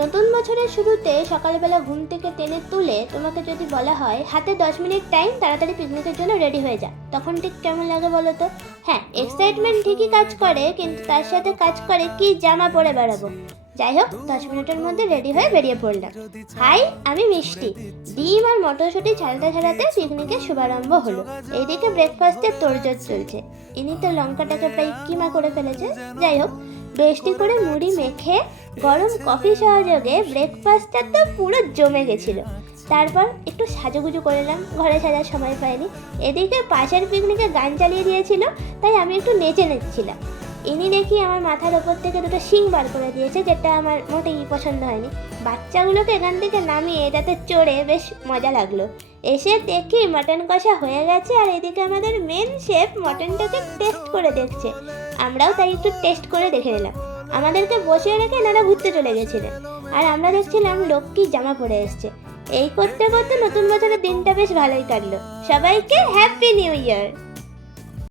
নতুন বছরের শুরুতে সকালবেলা ঘুম থেকে টেনে তুলে তোমাকে যদি বলা হয় হাতে 10 মিনিট টাইম, তাড়াতাড়ি পিকনিকের জন্য রেডি হয়ে যা, তখন ঠিক কেমন লাগে বলো তো? হ্যাঁ, এক্সাইটমেন্ট ঠিকই কাজ করে, কিন্তু তার সাথে কাজ করে কি জামা পরে বেড়াবো। যাই হোক, 10 মিনিটের মধ্যে রেডি হয়ে বেরিয়ে পড়লাম। হাই, আমি মিষ্টি। ডিম আর মটরশুঁটি ছাড়াতে ছাড়াতে পিকনিকের শুভারম্ভ হলো। এইদিকে ব্রেকফাস্টের তোড়জোড় চলছে। ইনি তো লঙ্কাটাকে প্রায় কিমা করে ফেলেছে। যাই হোক, বেশটি করে মুড়ি মেখে গরম কফি সহযোগে ব্রেকফাস্টটা তো পুরো জমে গেছিল। তারপর একটু সাজুগুজু করলাম, ঘরে সাজার সময় পাইনি। এদিকে পাশের পিকনিকে গান চালিয়ে দিয়েছিল, তাই আমি একটু নেচে নেচ্ছিলাম। ইনি দেখি আমার মাথার ওপর থেকে দুটো শিং বার করে দিয়েছে, যেটা আমার মোটেই পছন্দ হয়নি। বাচ্চাগুলোকে এখান থেকে নামিয়ে এটাতে চড়ে বেশ মজা লাগলো। এসে দেখি মটন কষা হয়ে গেছে, আর এদিকে আমাদের মেন শেফ মটনটাকে টেস্ট করে দেখছে। আমরাও তাই একটু টেস্ট করে দেখে নিলাম। আমাদেরকে বসিয়ে রেখে নানা ঘুরতে চলে গেছিলেন, আর আমরা দেখছিলাম লক্ষ্মী জামা পরে এসছে। এই করতে করতে নতুন বছরের দিনটা বেশ ভালোই কাটলো। সবাইকে হ্যাপি নিউ ইয়ার।